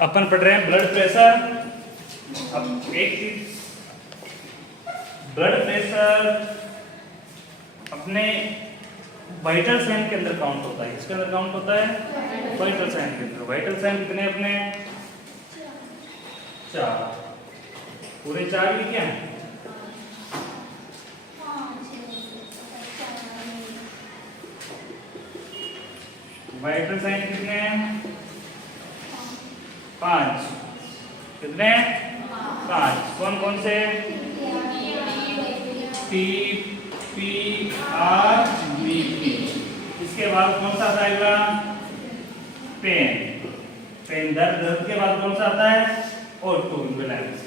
अपन पढ़ रहे हैं ब्लड प्रेशर। अब एक चीज, ब्लड प्रेशर अपने वाइटल साइन के अंदर काउंट होता है। इसके अंदर काउंट होता है वाइटल साइन के अंदर। वाइटल साइन कितने अपने? 4। पूरे 4 ही क्या है? वाइटल साइन कितने हैं? 5। कितने? 5। कौन कौन से? T, P, R, B, P. इसके बाद कौन सा आएगा? पेन। पेन दर्द। दर्द के बाद कौन सा आता है? O2 imbalance.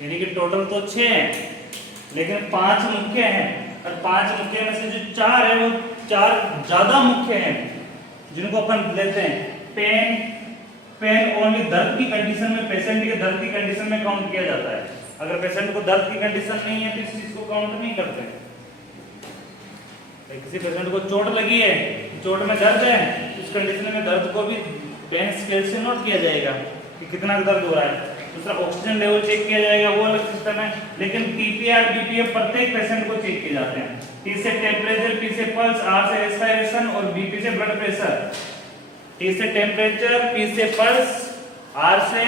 यानी कि टोटल तो 6 हैं, लेकिन 5 मुख्य हैं। और 5 मुख्य में से जो 4 है वो 4 ज्यादा मुख्य हैं, जिनको अपन लेते हैं पेन। पेन ओनली दर्द की कंडीशन में, पेशेंट के दर्द की कंडीशन में काउंट किया जाता है। अगर पेशेंट को दर्द की कंडीशन नहीं है तो इस चीज को काउंट नहीं करते। किसी पेशेंट को चोट लगी है, चोट में दर्द है, उस कंडीशन में दर्द को भी पेन स्केल से नोट किया जाएगा कि कितना दर्द हो रहा है। दूसरा ऑक्सीजन लेवल चेक किया जाएगा, वो अलग सिस्टम है। लेकिन टीपीआर, बीपीएफ प्रत्येक पेशेंट को चेक किए जाते हैं। टी से टेम्परेचर, पी से पल्स, आर से रेस्पिरेशन और बीपी से ब्लड प्रेशर। टी से टेम्परेचर, पी से पल्स, आर से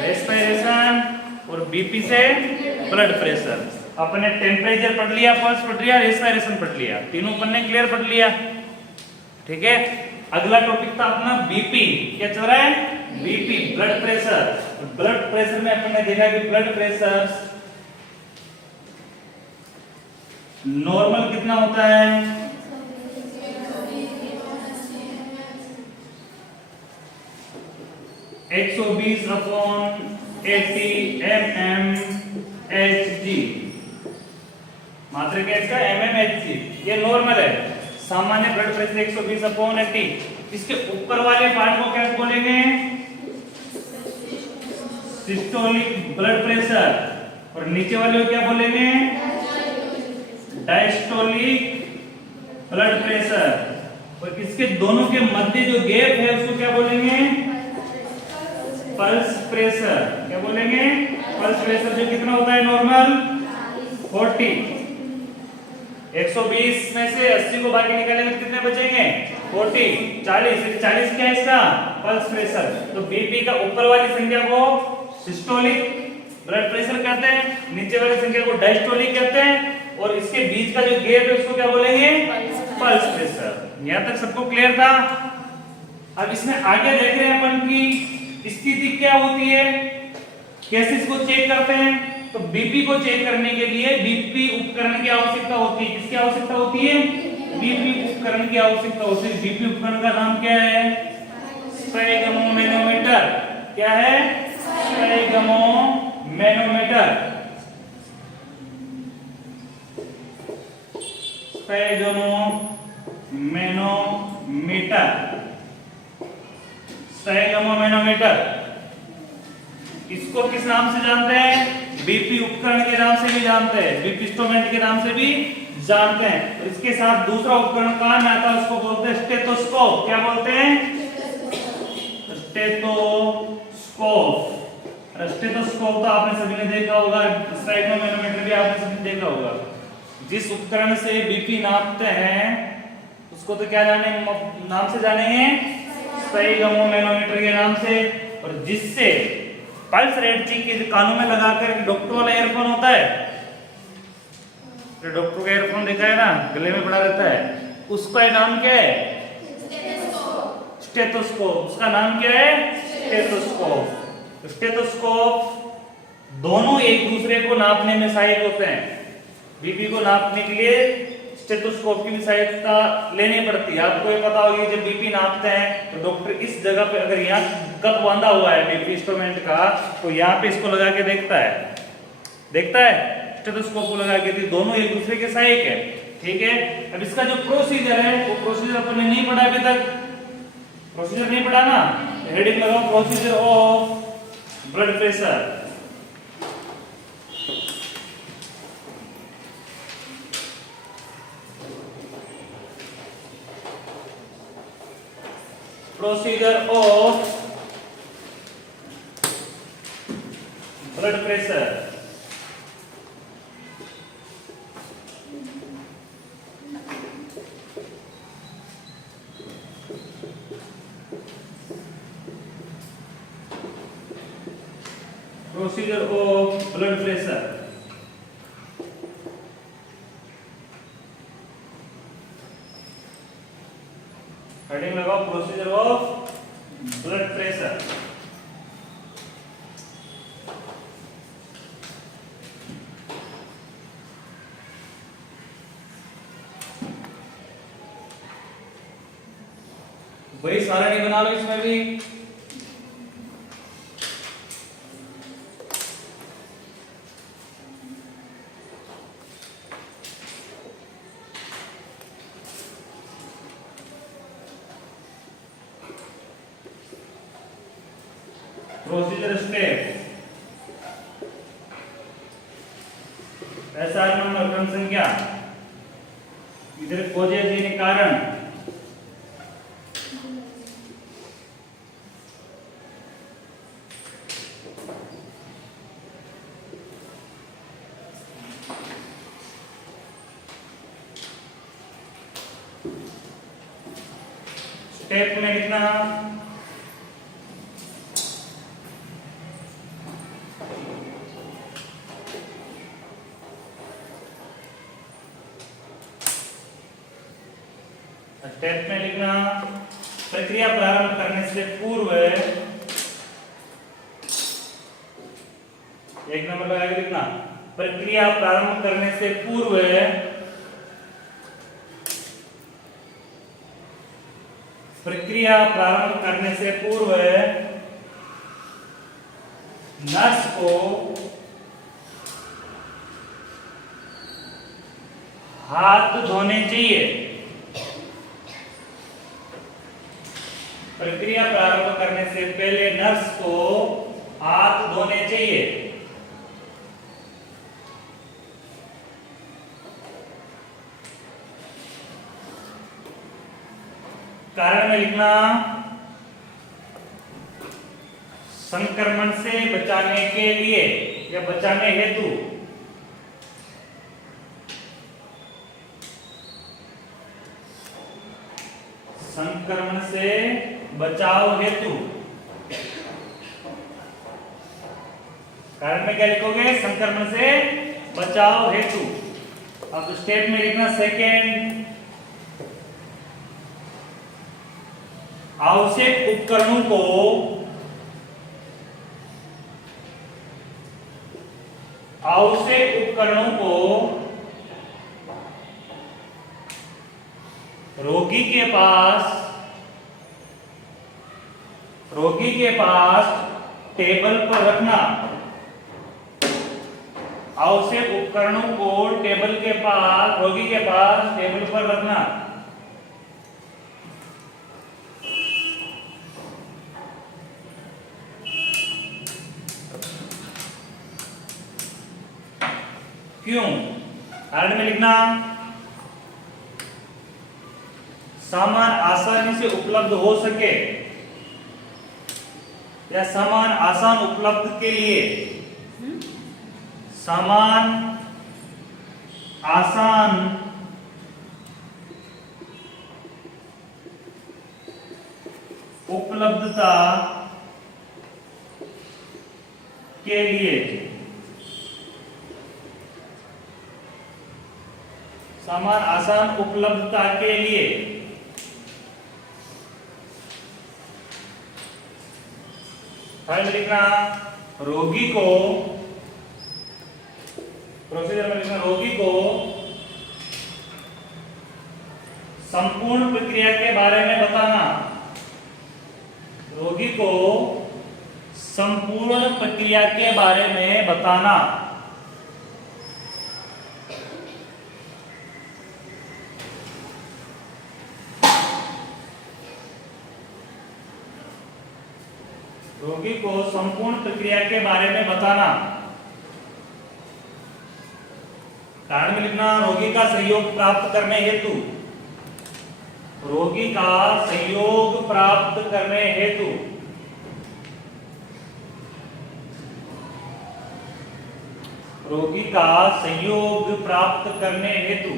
रेस्पिरेशन और बीपी से ब्लड प्रेशर। अपने टेम्परेचर पढ़ लिया, पल्स पढ़ लिया, रेस्पिरेशन पढ़ लिया, तीनों पन्ने क्लियर पढ़ लिया। ठीक है, अगला टॉपिक था अपना बीपी। क्या चल रहा है? BP, blood pressure. Blood pressure में अपन ने देखा कि ब्लड प्रेशर नॉर्मल कितना होता है? 120/80 mmHg। मात्रा क्या इसका? mmHg। ये नॉर्मल है। सामान्य ब्लड प्रेशर 120/80। इसके ऊपर वाले पार्ट को क्या बोलेंगे? Systolic blood pressure. और नीचे वाले को क्या बोलेंगे? Diastolic blood pressure. और इसके दोनों के मध्य जो गैप है उसको क्या बोलेंगे? Pulse pressure. क्या बोलेंगे? Pulse pressure. जो कितना होता है नॉर्मल? 40। 120 में से 80 को बाकी निकालेंगे तो कितने बचेंगे? 40। 40 क्या है इसका? Pulse pressure. तो बीपी का ऊपर वाली संख्या को सिस्टोलिक ब्लड प्रेशर कहते हैं, नीचे वाली संख्या को डायस्टोलिक कहते हैं, और इसके बीच का जो गैप है उसको क्या बोलेंगे? Pulse pressure. यहां तक सबको क्लियर था? अब इसमें आगे देख रहे हैं अपन की स्थिति क्या होती है, कैसे इसको चेक करते हैं। तो बीपी को चेक करने के लिए बीपी उपकरण की आवश्यकता होती है। किसकी आवश्यकता होती है? बीपी उपकरण की आवश्यकता होती है। बीपी उपकरण का नाम क्या है? स्फेगमोमैनोमीटर। क्या है? स्फेगमोमैनोमीटर। स्फेगमोमैनोमीटर। स्फेगमोमैनोमीटर। इसको किस नाम से जानते हैं? बीपी उपकरण के नाम से भी जानते हैं, बीपी इंस्ट्रूमेंट के नाम से भी जानते हैं। और इसके साथ दूसरा उपकरण काम आता है, उसको बोलते हैं स्टेथोस्कोप। क्या बोलते हैं? स्टेथोस्कोप। स्टेथोस्कोप तो आपने सभी ने देखा होगा, स्फेगमोमैनोमीटर भी आपने सभी ने देखा होगा। जिस उपकरण से बीपी नापते हैं उसको तो क्या जाने नाम से जानेंगे? स्फेगमोमैनोमीटर के नाम से। और जिससे पल्स रेट चेक के कानों में लगाकर डॉक्टर वाला एयरफोन होता है, जो डॉक्टर का एयरफोन देखा है ना, गले में पड़ा रहता है, उसका नाम क्या है? स्टेथोस्कोप। उसका नाम क्या है? स्टेथोस्कोप। स्टेथोस्कोप दोनों एक दूसरे को नापने में सहायक होते हैं। बीपी को नापने के लिए स्टेथोस्कोप की भी सहायता लेनी पड़ती है। आपको ये पता होगी जब बीपी नापते हैं तो डॉक्टर इस जगह पे, अगर यहाँ कप बांधा हुआ है बीपी इंस्ट्रूमेंट का, तो यहाँ पे इसको लगा के देखता है स्टेथोस्कोप को लगा के। दोनों एक दूसरे के सहायक है। ठीक है, अब इसका जो प्रोसीजर है वो प्रोसीजर अपन ने नहीं पढ़ा अभी तक। प्रोसीजर नहीं पढ़ा ना? हेडिंग लगाओ, procedure of blood pressure. Procedure of blood pressure. Procedure of blood pressure. Heading लगाओ प्रोसीजर ऑफ ब्लड प्रेशर। वही सारणी बना लो इसमें भी। Procedure step. एसआर नंबर क्रम संख्या, इधर खोजे देने कारण, स्टेप में लिखना स्टेप में लिखना प्रक्रिया प्रारंभ करने से पूर्व, एक नंबर लगा के लिखना प्रक्रिया प्रारंभ करने से पूर्व प्रक्रिया प्रारंभ करने से पूर्व नर्स को हाथ धोने चाहिए। प्रक्रिया प्रारंभ करने से पहले नर्स को हाथ धोने चाहिए। कारण में लिखना संक्रमण से बचाने के लिए या बचाने हेतु, संक्रमण से बचाव हेतु। कारण में क्या लिखोगे? संक्रमण से बचाव हेतु। अब स्टेप में लिखना सेकेंड, आवश्यक उपकरणों को रोगी के पास टेबल पर रखना। आवश्यक उपकरणों को रोगी के पास टेबल पर रखना। क्यों? कारण में लिखना सामान आसानी से उपलब्ध हो सके या सामान आसान उपलब्ध के लिए, सामान आसान उपलब्धता के लिए, सामान आसान उपलब्धता के लिए थर्ड लिखना रोगी को, प्रोसीजर में लिखना रोगी को संपूर्ण प्रक्रिया के बारे में बताना। रोगी को संपूर्ण प्रक्रिया के बारे में बताना। रोगी को संपूर्ण प्रक्रिया के बारे में बताना। कारण में लिखना रोगी का सहयोग प्राप्त करने हेतु, रोगी का सहयोग प्राप्त करने हेतु। रोगी का सहयोग प्राप्त करने हेतु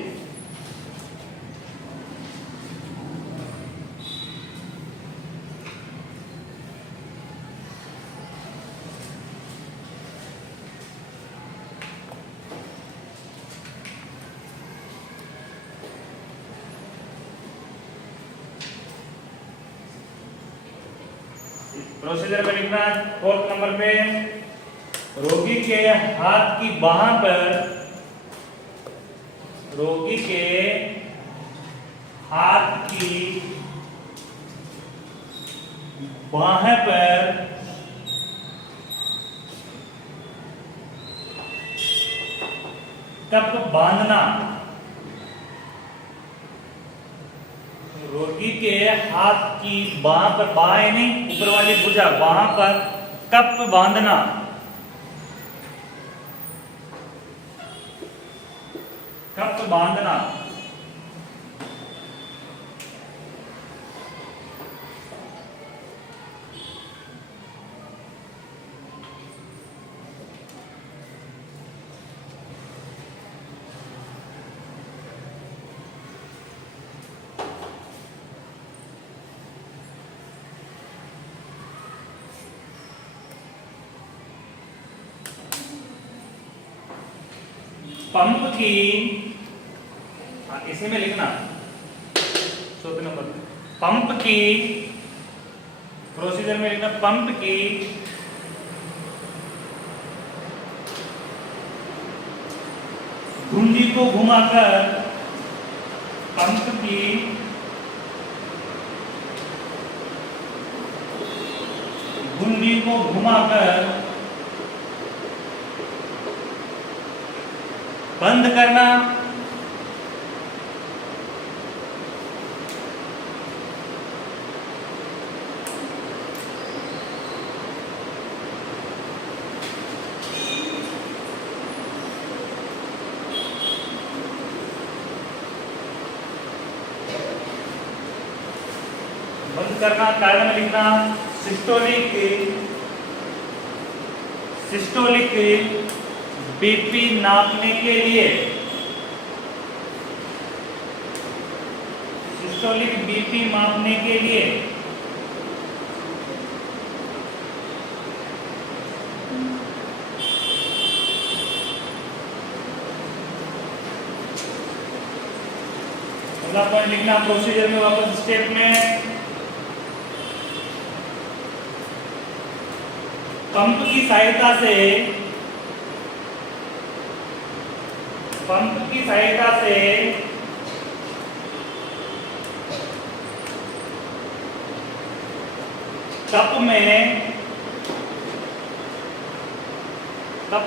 प्रोसीजर में लिखना है 4th नंबर पे, रोगी के हाथ की बाह पर, रोगी के हाथ की बाह पर कप बांधना। रोगी के हाथ की बाह पर, बाह नहीं ऊपर वाली भुजा, बाह पर कप बांधना। कप बांधना। पंप की, इसी में लिखना 4th नंबर, पंप की, प्रोसीजर में लिखना पंप की घुंडी को घुमाकर, पंप की घुंडी को घुमाकर बंद करना। बंद करना, कारण में लिखना सिस्टोलिक बीपी नापने के लिए, सिस्टोलिक बीपी मापने के लिए अगला पॉइंट लिखना प्रोसीजर में वापस स्टेप में, पंप की सहायता से, पंप की सहायता से कप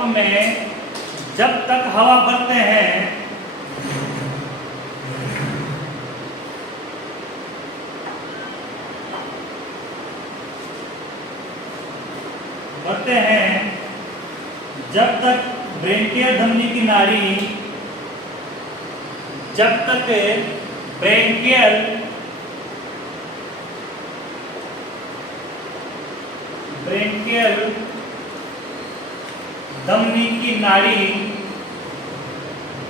में जब तक हवा भरते हैं जब तक ब्रेनकियल धमनी की नाड़ी, जब तक ब्रेनकियल धमनी की नाड़ी,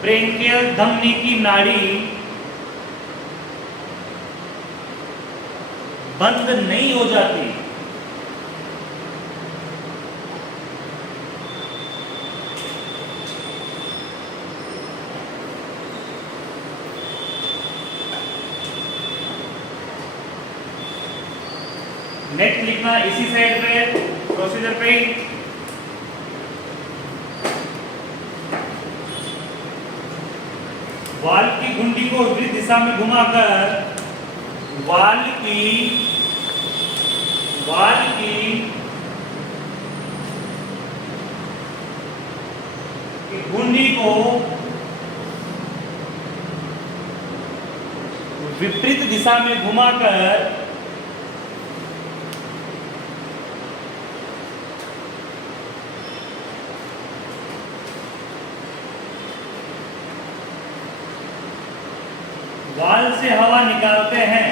ब्रेनकियल धमनी की नाड़ी बंद नहीं हो जाती, नेक्स्ट लिखना इसी साइड पे प्रोसीजर पे, वाल्व की घुंडी को विपरीत दिशा में घुमाकर वाल्व की घुंडी को विपरीत दिशा में घुमाकर वाल्व से हवा निकालते हैं,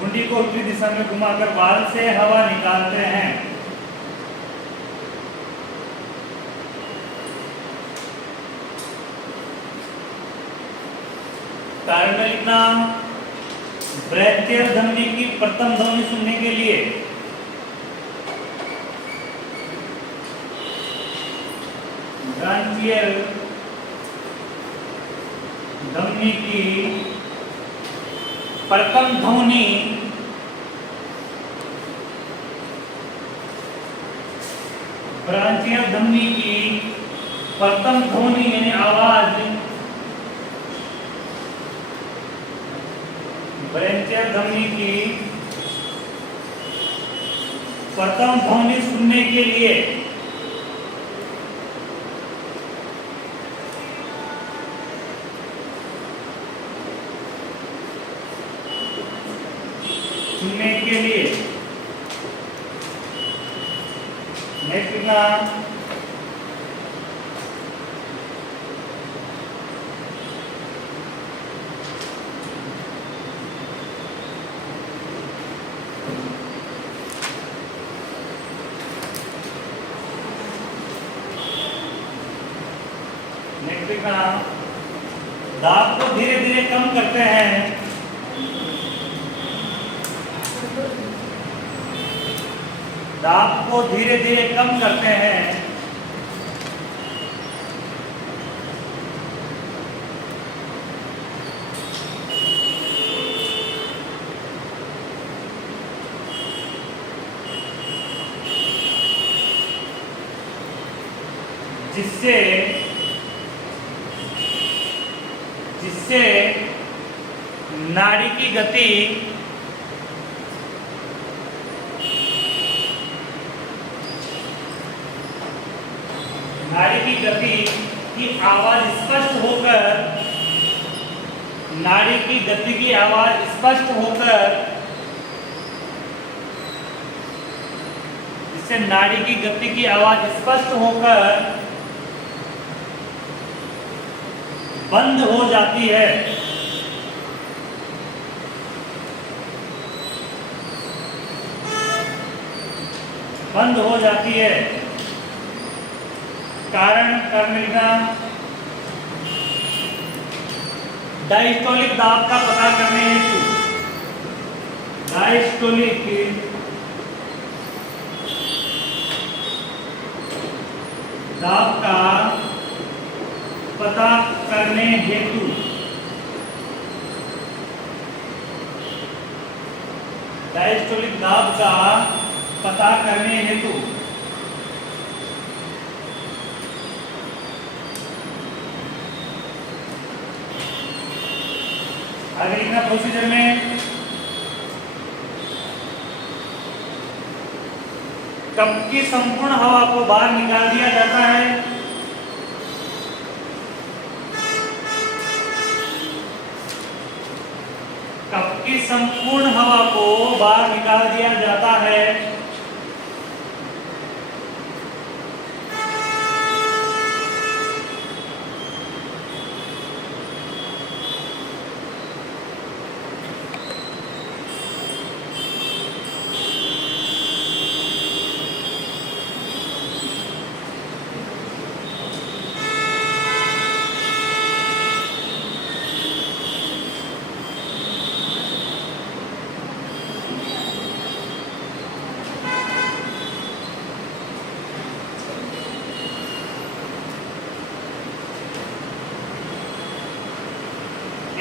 घुंडी को विपरीत दिशा में घुमाकर वाल्व से हवा निकालते हैं। कारण में लिखना ब्रैचियल धमनी की प्रथम ध्वनि सुनने के लिए ब्रांचियल धमनी की प्रथम ध्वनि ब्रांचियल धमनी की प्रथम ध्वनि यानी आवाज ब्रांचियल धमनी की प्रथम ध्वनि सुनने के लिए नेक्स्ट लिखना दाब को धीरे धीरे कम करते हैं दाब को धीरे धीरे कम करते हैं जिससे नाड़ी की गति की आवाज स्पष्ट होकर नाड़ी की गति की आवाज स्पष्ट होकर जिससे नाड़ी की गति की आवाज स्पष्ट होकर बंद हो जाती है कारण लिखना डायस्टोलिक दाब का पता करने हेतु डायस्टोलिक दाब का पता करने हेतु डायस्टोलिक दाब का पता करने हेतु आगे लिखना प्रोसीजर में कप की संपूर्ण हवा को बाहर निकाल दिया जाता है कप की संपूर्ण हवा को बाहर निकाल दिया जाता है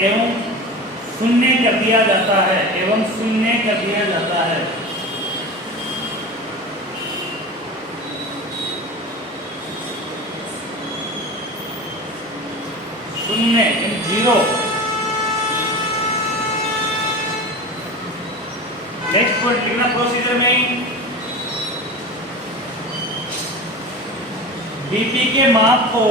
एवं शून्य कर दिया जाता है शून्य जीरो। नेक्स्ट पॉइंट लिखना प्रोसीजर में बीपी के माप को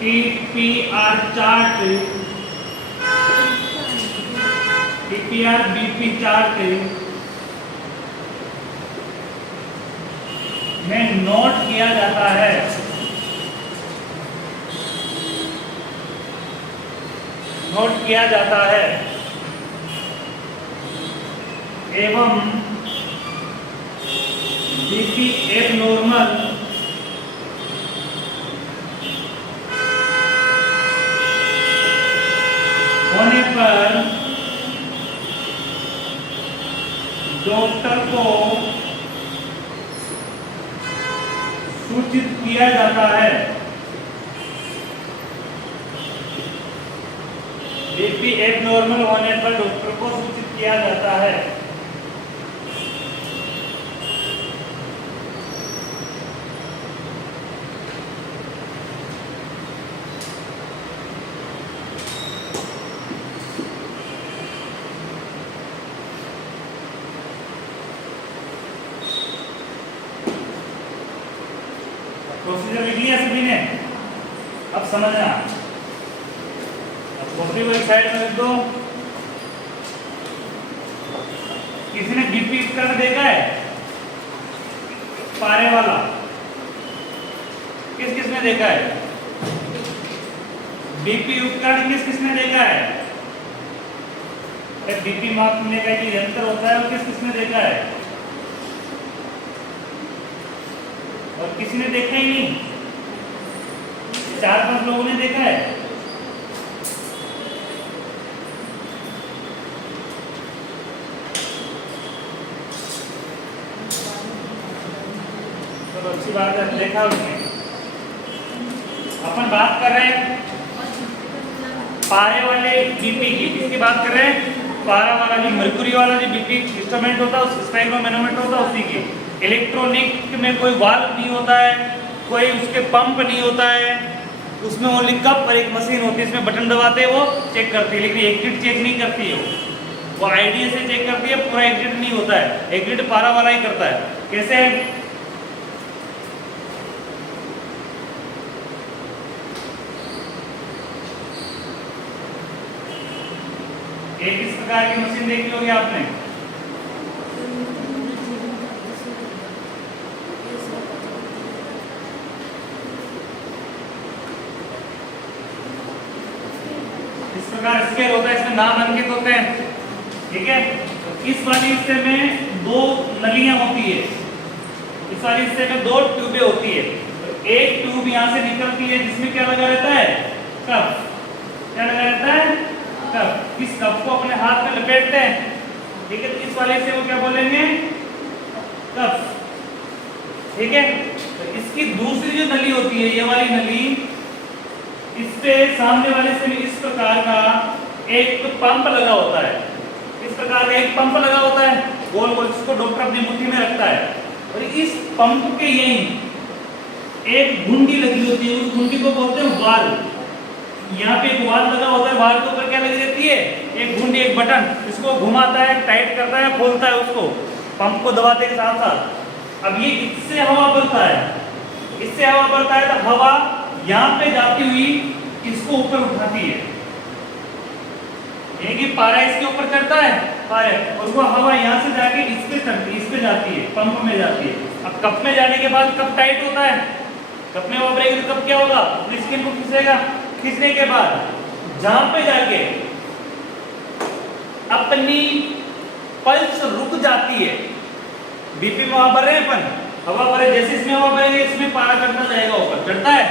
TPR chart TPR BP chart में नोट किया जाता है एवं बीपी एबनॉर्मल होने पर डॉक्टर को सूचित किया जाता है। बीपी एबनॉर्मल होने पर डॉक्टर को सूचित किया जाता है। प्रोसीजर लिख लिया सभी ने? अब समझना, अब कॉपी को एक साइड में लिख दो। किसी ने बीपी उपकरण देखा है? पारे वाला किस किस ने देखा है? बीपी उपकरण किस किस ने देखा है? बीपी मापने का जो यंत्र होता है वो किस किस ने देखा है? और किसी ने देखा ही नहीं? 4-5 लोगों ने देखा है। तो अच्छी बात है, देखा उसने। अपन बात कर रहे हैं पारे वाले बीपी की। किसकी बात कर रहे हैं? पारा वाला, जो मर्क्यूरी वाला जो बीपी इंस्ट्रूमेंट होता है, स्पेक्ट्रोमैनोमीटर होता है, उसी की। इलेक्ट्रॉनिक में कोई वाल्व नहीं होता है, कोई उसके पंप नहीं होता है, उसमें ओनली कप और एक मशीन होती है, इसमें बटन दबाते हैं वो चेक करती है, लेकिन एग्जिट चेक नहीं करती है। वो आईडी से चेक करती है, पूरा एग्जिट नहीं होता है। एग्जिट पारा वाला ही करता है। कैसे? एक इस प्रकार की मशीन देखी होगी आपने। इस प्रकार स्केल होता है, इसमें नाम अंकित होते हैं, ठीक है। इस वाली हिस्से में 2 नलियां होती है, इस वाली हिस्से में 2 ट्यूबें होती है। एक ट्यूब यहाँ से निकलती है जिसमें क्या लगा रहता है? कप। क्या लगा रहता है? कप। इस कप को अपने हाथ में लपेटते हैं, ठीक है। इस वाले से वो क्या बोलेंगे? कप, ठीक है। तो इसकी दूसरी जो नली होती है, ये वाली नली, इस पे सामने वाले से भी इस प्रकार का एक पंप लगा होता है। इस प्रकार का एक पंप लगा होता है गोल गोल, जिसको डॉक्टर अपनी मुट्ठी में रखता है। और इस पंप के यहीं एक घुंडी लगी होती है, उस घुंडी को बोलते हैं वाल। यहाँ पे एक वाल लगा होता है, वाल के ऊपर क्या लगी रहती है? एक घुंडी, एक बटन। इसको घुमाता है, टाइट करता है, खोलता है उसको, पंप को दबाते के साथ साथ। अब ये इससे हवा भरता है, इससे हवा भरता है तो हवा यहाँ पे जाती हुई इसको ऊपर उठाती है। एक ही पारा इसके ऊपर चढ़ता है, पारे, और वो हवा यहाँ से जाके इस पे चढ़ती, इस पे जाती है, पंप में जाती है। अब कप में जाने के बाद कप टाइट होता है, कप में हवा भरेगी तो कप क्या होगा? अपनी स्किन को खींचेगा। खींचने के बाद जहां पे जाके अपनी पल्स रुक जाती है, बीपी में हवा भर रहे हैं अपन, हवा भरे, जैसे इसमें हवा भरेंगे इसमें पारा चढ़ता जाएगा, ऊपर चढ़ता है,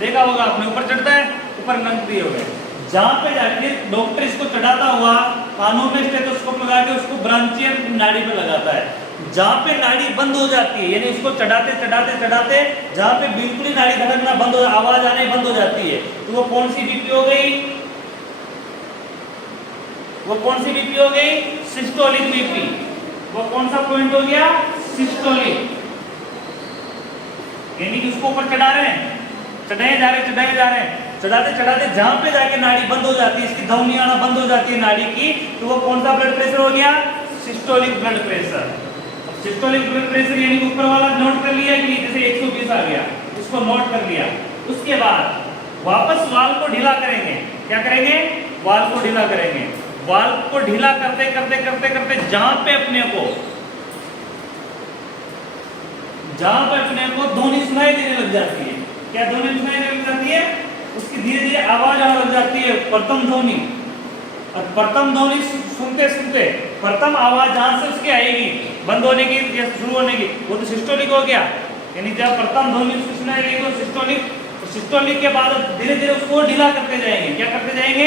देखा होगा आपने, ऊपर चढ़ता है, ऊपर नंग दिए हुए। जहां पे जाके डॉक्टर इसको चढ़ाता हुआ कानों में स्टेथोस्कोप लगा के उसको ब्रांचियल नाड़ी पे लगाता है। जहां पे नाड़ी बंद हो जाती है, यानी उसको चढ़ाते चढ़ाते चढ़ाते जहां पे बिल्कुल ही नाड़ी धड़कना बंद हो, आवाज आने बंद हो जाती है, तो वो कौन सी बीपी हो गई? वो कौन सी बीपी हो गई? Systolic BP. वो कौन सा पॉइंट हो गया? सिस्टोलिक। यानी कि उसको ऊपर चढ़ा रहे हैं, चढ़ाए जा रहे हैं, चढ़ाते चढ़ाते जहां पे जाके नाड़ी बंद हो जाती है, इसकी धमनी आना बंद हो जाती है नाड़ी की, तो वो कौन सा ब्लड प्रेशर हो गया? Systolic blood pressure. Systolic blood pressure यानी ऊपर वाला नोट कर लिया कि जैसे 120 आ गया, उसको नोट कर लिया। उसके बाद वापस वाल्व को ढीला करेंगे। क्या करेंगे? वाल्व को ढीला करेंगे। वाल्व को ढीला करते करते करते करते जहां पे अपने को ध्वनि सुनाई देने लग जाती है। क्या ध्वनि सुनाई देने लग जाती है? उसकी धीरे धीरे आवाज आने लग जाती है, प्रथम ध्वनि। और प्रथम ध्वनि सुनते सुनते प्रथम आवाज जहां से उसकी आएगी बंद होने की या शुरू होने की, वो तो सिस्टोलिक हो गया। यानी जब प्रथम ध्वनि उसकी सुनाई देगी तो सिस्टोलिक, सिस्टोलिक के बाद धीरे धीरे उसको ढीला करते जाएंगे। क्या करते जाएंगे?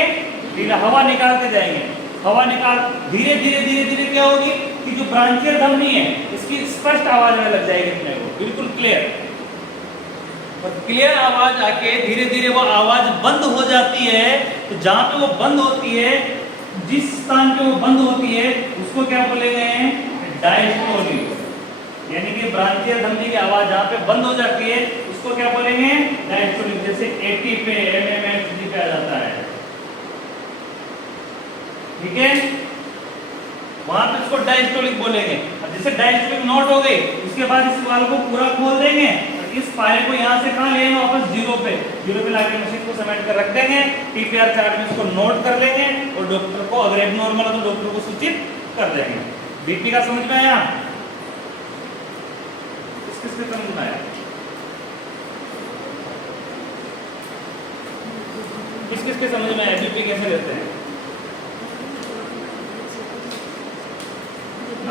ढीला, हवा निकालते जाएंगे। हवा निकाल धीरे धीरे धीरे धीरे क्या होगी कि जो ब्रांचियल धमनी है इसकी स्पष्ट आवाज आने लग जाएगी अपने को, बिल्कुल क्लियर। और क्लियर आवाज आके धीरे धीरे वो आवाज बंद हो जाती है। तो जहां पे वो बंद होती है, जिस स्थान पे वो बंद होती है उसको क्या बोलेंगे? डायस्टोलिक। यानी कि ब्रांचियल धमनी की आवाज जहां पे बंद हो जाती है उसको क्या बोलेंगे? डायस्टोलिक। जैसे 80 पे mmHg पे आ जाता है, ठीक है, वहां पे इसको डायस्टोलिक बोलेंगे। अब जैसे डायस्टोलिक नोट हो गई उसके बाद इस वाल्व को पूरा खोल देंगे और इस पाए को यहां से कहां ले आएंगे? वापस जीरो पे लाके मशीन को समेट कर रख देंगे। टीपीआर चार्ट में इसको नोट कर लेंगे और डॉक्टर को, अगर एबनॉर्मल है तो डॉक्टर को सूचित कर देंगे। बीपी का समझ में आया? किसके समझ में आया? किसके समझ में आया बीपी कैसे लेते हैं?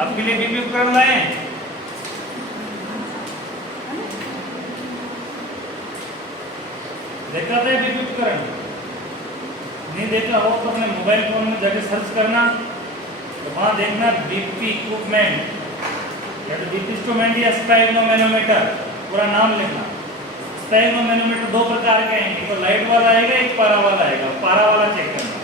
आपके लिए बीपी उपकरण लाए? देखा था बीपी उपकरण? नहीं देखा हो तो अपने मोबाइल फोन में जाके सर्च करना, तो वहां देखना बीपी इक्विपमेंट, या तो बीपी इंस्ट्रूमेंट या स्पेग्नोमैनोमीटर, पूरा नाम लिखना। स्पेग्नोमैनोमीटर दो प्रकार के हैं, एक तो लाइट वाला आएगा, एक पारा वाला आएगा। पारा वाला चेक करना।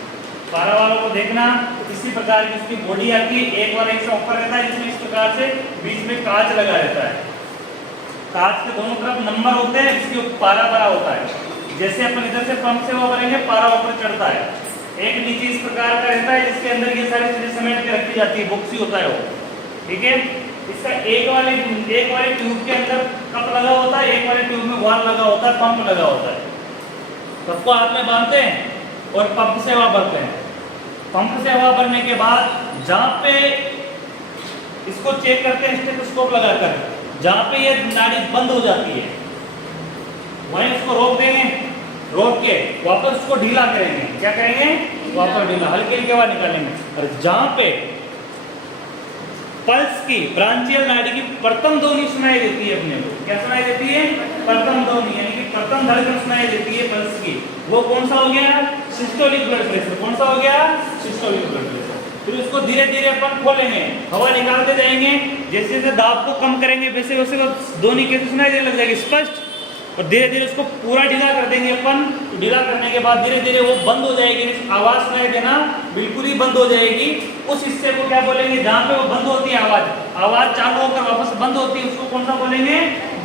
पारा वालों को देखना इसी प्रकार की उसकी बॉडी आती है, एक वाला एक से ऊपर रहता है जिसमें इस प्रकार से बीच में कांच लगा रहता है। कांच के दोनों तरफ नंबर होते हैं, इसके पारा भरा होता है। जैसे अपन इधर से पंप से वो भरेंगे, पारा ऊपर चढ़ता है। एक नीचे इस प्रकार का रहता है जिसके अंदर ये सारी चीजें समेट के रखी जाती है, बॉक्स ही होता है वो, ठीक है। इसका एक वाले ट्यूब के अंदर कप लगा होता है, एक वाले ट्यूब में वाल लगा होता है, पंप लगा होता है। सबको हाथ में बांधते हैं और पंप से हवा भरते हैं। पंप से हवा भरने के बाद जहां पे इसको चेक करते हैं स्टेथोस्कोप लगाकर, जहां पे ये नाड़ी बंद हो जाती है वहीं उसको रोक देंगे। रोक के वापस उसको ढीला करेंगे। क्या करेंगे? वापस ढीला, हल्की हल्की हवा निकालेंगे। और जहां पे पल्स की ब्रांचियल नाड़ी की प्रथम ध्वनि सुनाई देती है अपने को, क्या सुनाई देती है? प्रथम ध्वनि, यानी कि प्रथम धड़कन सुनाई देती है पल्स की, वो कौन सा हो गया? Systolic blood pressure. कौन सा हो गया? Systolic blood pressure. फिर उसको धीरे धीरे अपन खोलेंगे, हवा निकालते जाएंगे। जैसे जैसे दाब को कम करेंगे वैसे वैसे वो ध्वनि कैसे सुनाई देने लग जाएगी? स्पष्ट। और धीरे धीरे उसको पूरा ढीला कर देंगे अपन। ढीला करने के बाद धीरे धीरे वो बंद हो जाएगी, आवाज सुनाई देना बिल्कुल ही बंद हो जाएगी। उस हिस्से को क्या बोलेंगे? जहां पे वो बंद होती है आवाज चालू होकर वापस बंद होती है, उसको कौन सा बोलेंगे?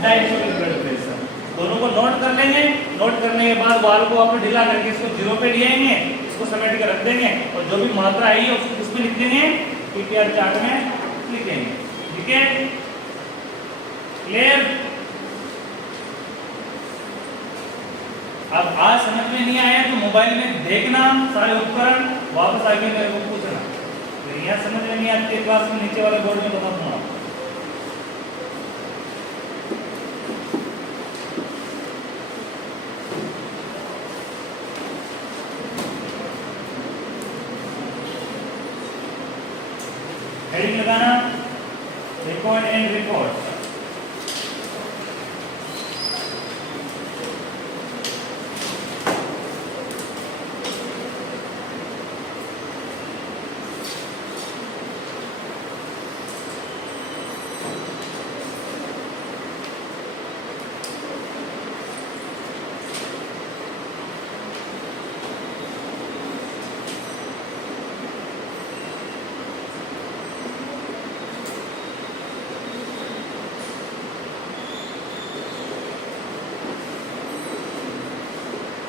Diastolic blood pressure. दोनों को नोट कर लेंगे। नोट करने के बाद वाल को वापस ढीला करके इसको जीरो पे ले आएंगे, इसको समेट कर रख देंगे और जो भी मात्रा आई है उसको किसमें लिख देंगे? टीपीआर चार्ट में लिखेंगे, ठीक है। क्लियर? अब आज समझ में नहीं आया तो मोबाइल में देखना सारे उपकरण, वापस आके मेरे को पूछना। तो यहाँ समझ में नहीं आती क्लास में नीचे वाले बोर्ड में बता दूंगा। हेडिंग लगाना, record and record.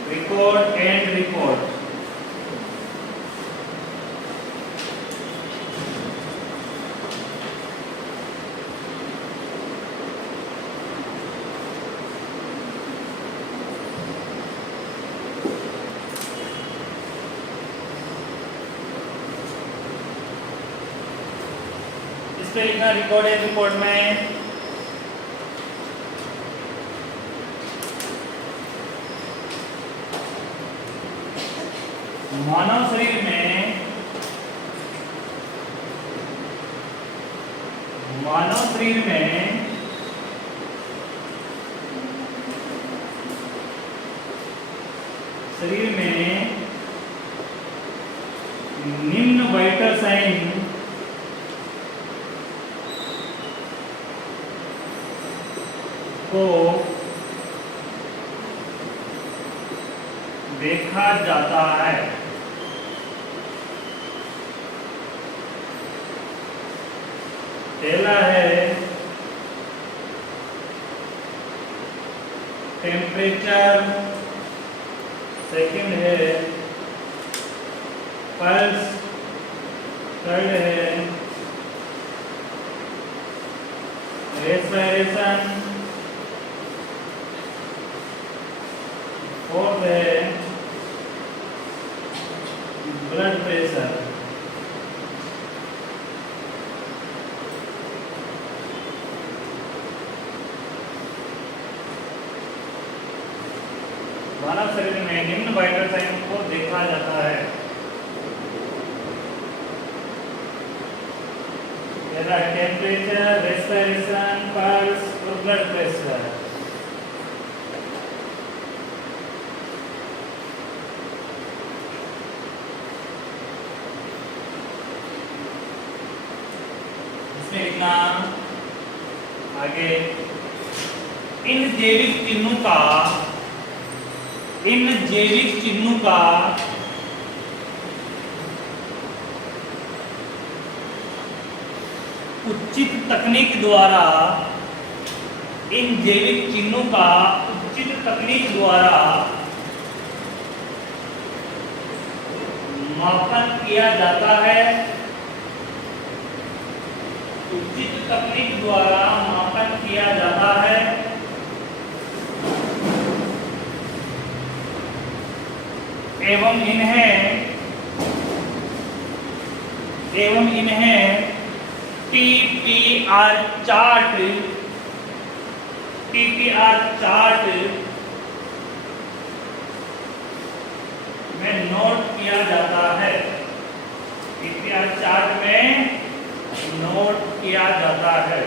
Record and record. इस पे लिखना रिकॉर्ड एंड रिकॉर्ड में मानव शरीर में मानव शरीर में निम्न वाइटल साइन को देखा जाता है। पहला है टेम्परेचर, सेकंड है पल्स, थर्ड है रेस्पिरेशन, फोर्थ है ब्लड प्रेशर। मानव शरीर में निम्न वाइटल साइन को देखा जाता है। टेम्परेचर, रेस्पिरेशन, पल्स और ब्लड प्रेशर। इसमें लिखना आगे इन जैविक चिन्हों का उचित तकनीक द्वारा मापन किया जाता है। उचित तकनीक द्वारा मापन किया जाता है एवं इन्हें टीपीआर चार्ट में नोट किया जाता है। टीपीआर चार्ट में नोट किया जाता है।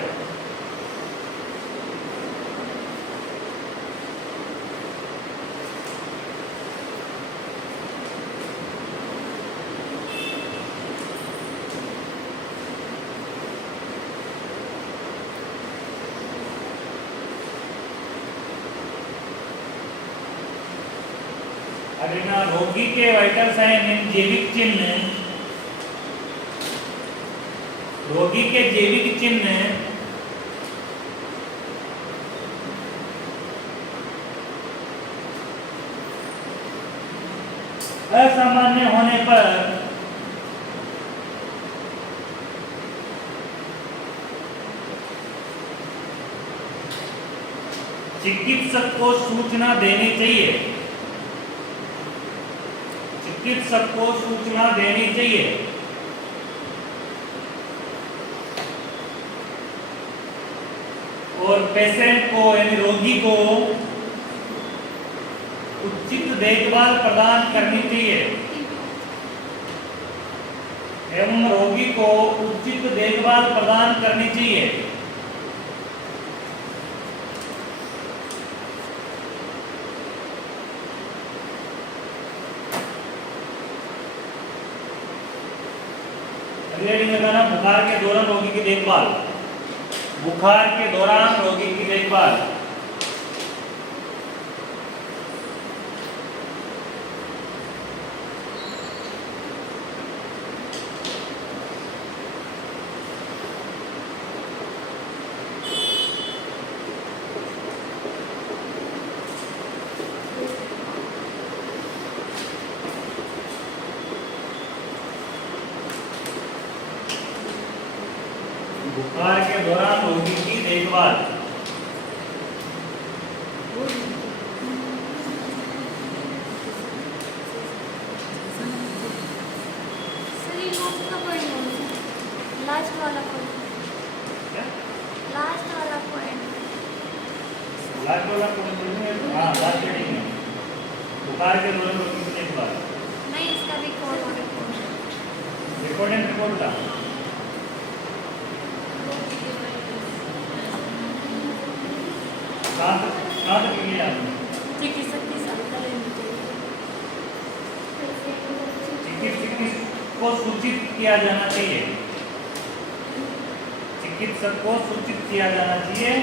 रोगी के वाइटल साइन जैविक चिन्ह, रोगी के जैविक चिन्ह असामान्य होने पर चिकित्सक को सूचना देनी चाहिए। और पेशेंट को यानी रोगी को उचित देखभाल प्रदान करनी चाहिए एवं रोगी को उचित देखभाल प्रदान करनी चाहिए। बुखार के दौरान रोगी की देखभाल। बुखार के दौरान रोगी की देखभाल। बुखार के दौरान रोगी की देखभाल। लास्ट वाला पॉइंट हाँ लास्ट हेडिंग में बुखार के दौरान रोगी की देखभाल। नहीं, इसका रिकॉर्डिंग रिपोर्ट का कहाँ तक लिया आपने? चिकित्सक की सहायता लेनी चाहिए। चिकित्सक को सूचित किया जाना चाहिए। चिकित्सक को सूचित किया जाना चाहिए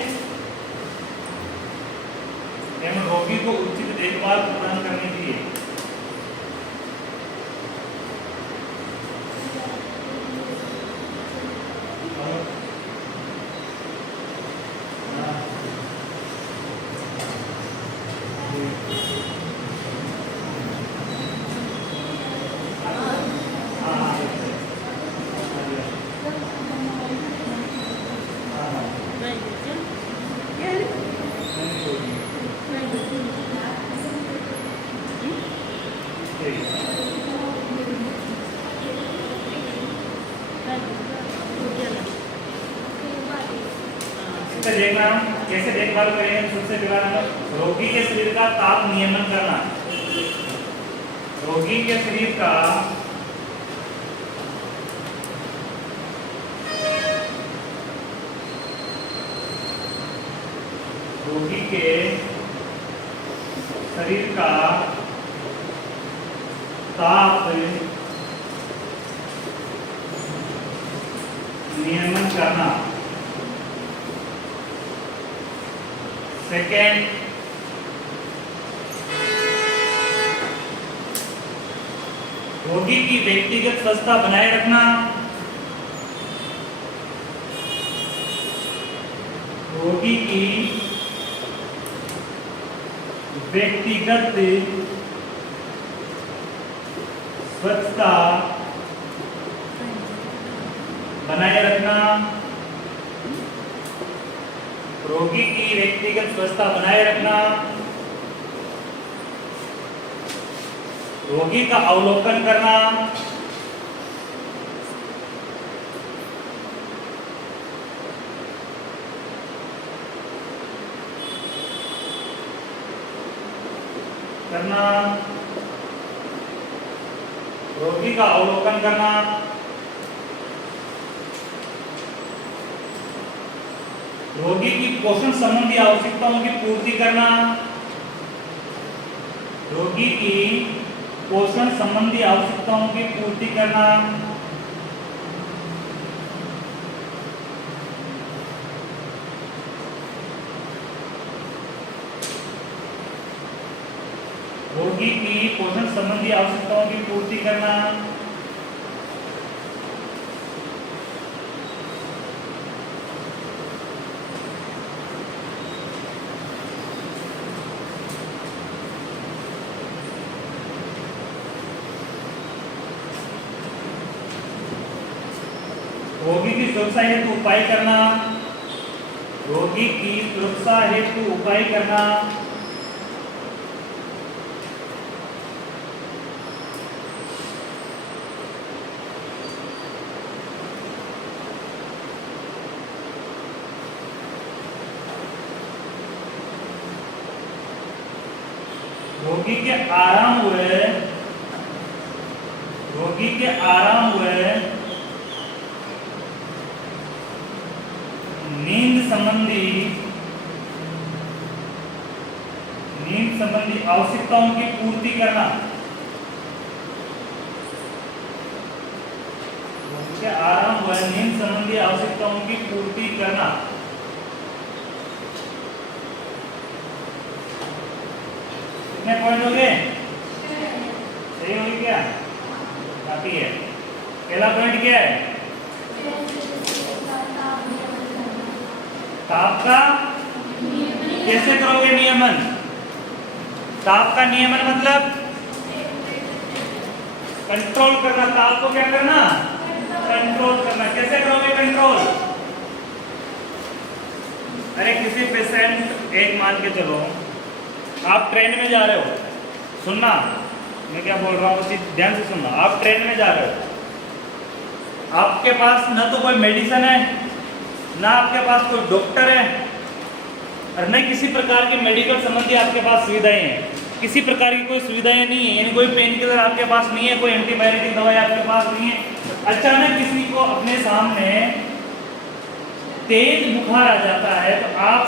एवं रोगी को उचित देखभाल प्रदान करनी चाहिए। देखना हम कैसे देखभाल करेंगे। सबसे पहला नंबर, रोगी के शरीर का ताप नियमन करना। रोगी के शरीर का ताप नियमन करना। सेकेंड, रोगी की व्यक्तिगत स्वच्छता बनाए रखना। रोगी की व्यक्तिगत स्वच्छता बनाए रखना। रोगी की व्यक्तिगत स्वच्छता बनाए रखना। रोगी का अवलोकन करना। रोगी का अवलोकन करना। रोगी की पोषण संबंधी आवश्यकताओं की पूर्ति करना। रोगी की पोषण संबंधी आवश्यकताओं की पूर्ति करना। रोगी की पोषण संबंधी आवश्यकताओं की पूर्ति करना। रोगी की सुरक्षा हेतु उपाय करना। रोगी की सुरक्षा हेतु उपाय करना। रोगी के आराम हुए नींद संबंधी आवश्यकताओं की पूर्ति करना। रोगी के आराम हुए नींद संबंधी आवश्यकताओं की पूर्ति करना। कितने पॉइंट हो गए? सही होगी क्या? काफी है। पहला पॉइंट क्या है? ताप का कैसे करोगे नियमन? ताप का नियमन मतलब कंट्रोल करना। ताप को क्या करना? कंट्रोल करना। कैसे करोगे कंट्रोल? अरे किसी पेशेंट, एक मान के चलो आप ट्रेन में जा रहे हो, सुनना मैं क्या बोल रहा हूँ उसी ध्यान से सुनना। आप ट्रेन में जा रहे हो, आपके पास न तो कोई मेडिसिन है, ना आपके पास कोई डॉक्टर है, और न किसी प्रकार की मेडिकल संबंधी आपके पास सुविधाएं हैं। किसी प्रकार की कोई सुविधाएं नहीं है, यानी कोई पेन किलर आपके पास नहीं है, कोई एंटीबायोटिक दवाई आपके पास नहीं है। अचानक किसी को अपने सामने तेज बुखार आ जाता है तो आप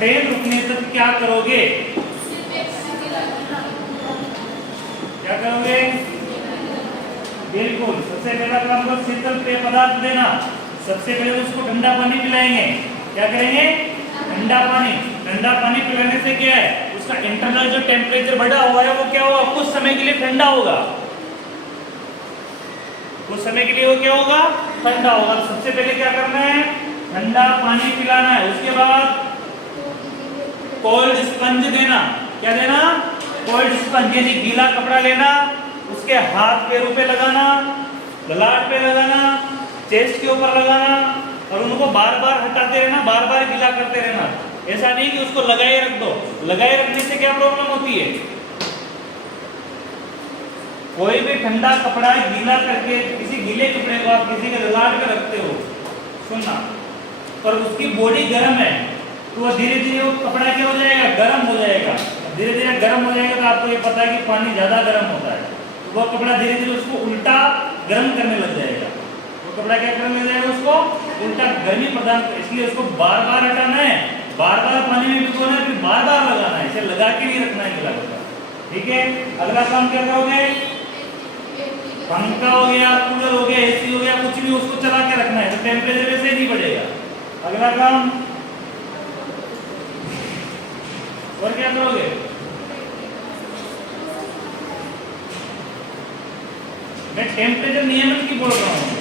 ट्रेन रुकने तक क्या करोगे? क्या करोगे? बिल्कुल, सबसे पहला काम करो शीतल पेय पदार्थ देना। सबसे पहले तो उसको ठंडा पानी पिलाएंगे। क्या करेंगे? ठंडा पानी। ठंडा पानी पिलाने से क्या है, उसका इंटरनल जो टेम्परेचर बढ़ा हुआ है वो क्या होगा, कुछ समय के लिए ठंडा होगा। कुछ समय के लिए वो क्या होगा, ठंडा होगा। सबसे पहले क्या करना है, ठंडा पानी पिलाना है। उसके बाद कोल्ड स्पंज देना। क्या देना? कोल्ड स्पंज, यानी गीला कपड़ा लेना, उसके हाथ पैरों पे लगाना, ललाट पे लगाना, चेस्ट के ऊपर लगाना और उनको बार बार हटाते रहना, बार बार गीला करते रहना। ऐसा नहीं कि उसको लगाए रख दो। लगाए रखने से क्या प्रॉब्लम होती है, कोई भी ठंडा कपड़ा गीला करके, किसी गीले कपड़े को आप किसी के ललाट पे रखते हो, सुनना, और उसकी बॉडी गर्म है तो वो धीरे धीरे वो कपड़ा क्या हो जाएगा, गर्म हो जाएगा। धीरे धीरे गर्म हो जाएगा तो आपको ये पता है कि पानी ज्यादा गर्म होता है, तो वो कपड़ा धीरे धीरे उसको उल्टा गर्म करने लग जाएगा। वो कपड़ा क्या करने लग जाएगा, उसको उल्टा गर्मी प्रदान। इसलिए उसको बार बार हटाना है, बार बार पानी में भिगोना है, फिर बार बार लगाना है। इसे लगा के नहीं रखना है गीला कपड़ा। ठीक है, अगला काम क्या करोगे, पंखा हो गया, कूलर हो गया, एसी हो गया, कुछ भी उसको चला के रखना है तो टेम्परेचर वैसे नहीं बढ़ेगा। अगला काम और क्या करोगे, मैं टेम्परेचर नियमन की बोल रहा हूँ।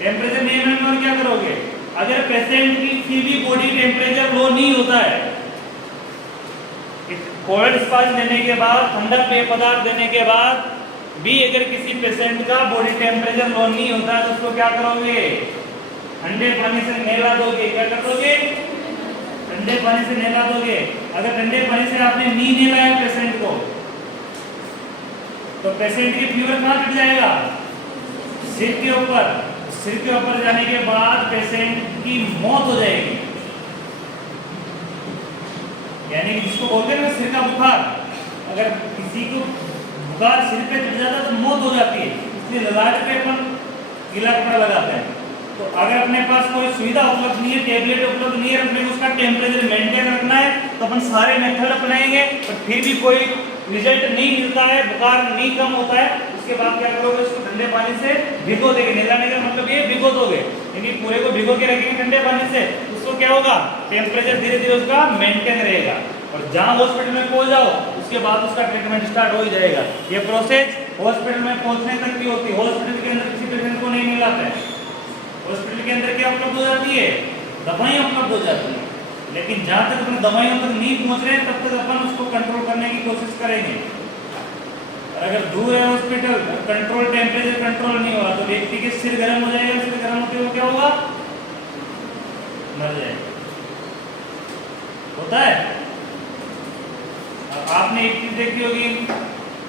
टेम्परेचर नियमन में और क्या करोगे, अगर पेशेंट की फिर भी बॉडी टेम्परेचर लो नहीं होता है, कोल्ड स्पंज देने के बाद, ठंडा पेय पदार्थ देने के बाद भी अगर किसी पेशेंट का बॉडी टेम्परेचर लो नहीं होता है तो उसको क्या करोगे, ठंडे पानी से नहला दोगे। क्या करोगे, ठंडे पानी से नहला दोगे। अगर ठंडे पानी से आपने नहीं नहलाया पेशेंट को तो पेशेंट की फीवर कहाँ चढ़ जाएगा, सिर के ऊपर। सिर के ऊपर जाने के बाद पेशेंट की मौत हो जाएगी, यानी जिसको बोलते हैं ना सिर का बुखार। अगर किसी को बुखार सिर पे चढ़ जाता है तो मौत हो जाती है, इसलिए ललाट पे अपन गीला कपड़ा लगाते हैं। तो अगर अपने पास कोई सुविधा उपलब्ध नहीं है, टेबलेट उपलब्ध नहीं है, अपने को उसका टेम्परेचर मेंटेन रखना है तो अपन सारे मेथड अपनाएंगे और फिर भी कोई रिजल्ट नहीं मिलता है, बुखार नहीं कम होता है, उसके बाद क्या करोगे, उसको ठंडे पानी से भिगो देंगे। नहलाने का मतलब ये भिगो दोगे, यानी पूरे को भिगो के रखेंगे ठंडे पानी से, उसको क्या होगा, टेम्परेचर धीरे धीरे उसका मेंटेन रहेगा। और जहाँ हॉस्पिटल में पहुंच जाओ उसके बाद उसका ट्रीटमेंट स्टार्ट हो ही जाएगा। ये प्रोसेस हॉस्पिटल में पहुंचने तक की होती है। हॉस्पिटल के अंदर किसी पेशेंट को नहीं मिलाता है। हॉस्पिटल के अंदर क्या उपलब्ध हो जाती है, दवाइयाँ उपलब्ध हो जाती है, लेकिन जहाँ तक अपन दवाइयों तक नहीं पहुंच रहे तब तक अपन उसको कंट्रोल करने की कोशिश करेंगे। और अगर दूर है हॉस्पिटल, कंट्रोल टेम्परेचर कंट्रोल नहीं हुआ तो व्यक्ति के सिर गर्म हो जाएगा। सिर गर्म होते हुए क्या होगा, मर जाएगा। होता है। आपने एक चीज देखी होगी,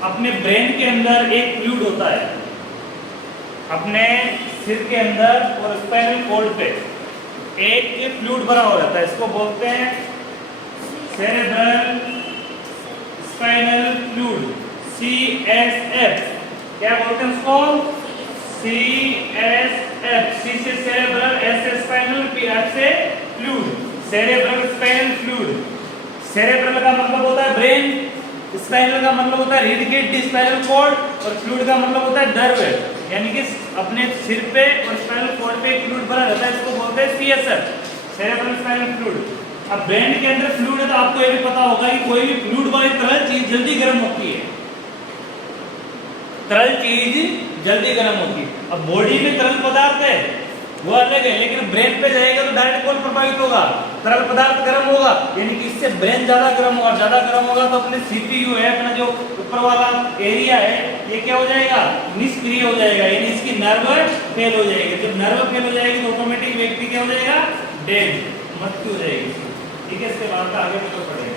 अपने ब्रेन के अंदर एक फ्लूइड होता है, अपने सिर के अंदर और स्पाइनल कॉर्ड पे एक फ्लूइड भरा हो जाता है। इसको बोलते हैं सेरेब्रल स्पाइनल फ्लूइड, CSF। क्या बोलते हैं उसको, CSF। C से सेरेब्रल, S से स्पाइनल, F से fluid, cerebral spinal fluid. Cerebral का मतलब होता है ब्रेन, स्पाइनल का मतलब होता है रीढ़ की स्पाइनल कॉर्ड और फ्लूइड का मतलब होता है नर्व, यानी कि अपने सिर पे और स्पाइनल कॉर्ड पे एक फ्लूइड भरा रहता है, इसको बोलते हैं CSF, सेरेब्रल स्पाइनल फ्लूइड। अब ब्रेन के अंदर फ्लूइड है तो आपको ये भी पता होगा कि कोई भी फ्लूइड वाली तरल चीज जल्दी गर्म होती है, तरल चीज जल्दी गर्म होती है। अब बॉडी में तरल पदार्थ है वो अलग है, लेकिन ब्रेन पे जाएगा तो डायरेक्ट कौन प्रभावित होगा, तरल पदार्थ गर्म होगा, यानी कि इससे ब्रेन ज्यादा गर्म होगा। ज्यादा गर्म होगा तो अपने CPU है, अपना जो ऊपर वाला एरिया है, ये क्या हो जाएगा, निष्क्रिय हो जाएगा, यानी इसकी नर्व फेल हो जाएगी। जब नर्व फेल हो जाएगी तो ऑटोमेटिक व्यक्ति क्या हो जाएगा, डेड, मृत्यु हो जाएगी। ठीक है, इसके बाद आगे तो पढ़ेंगे।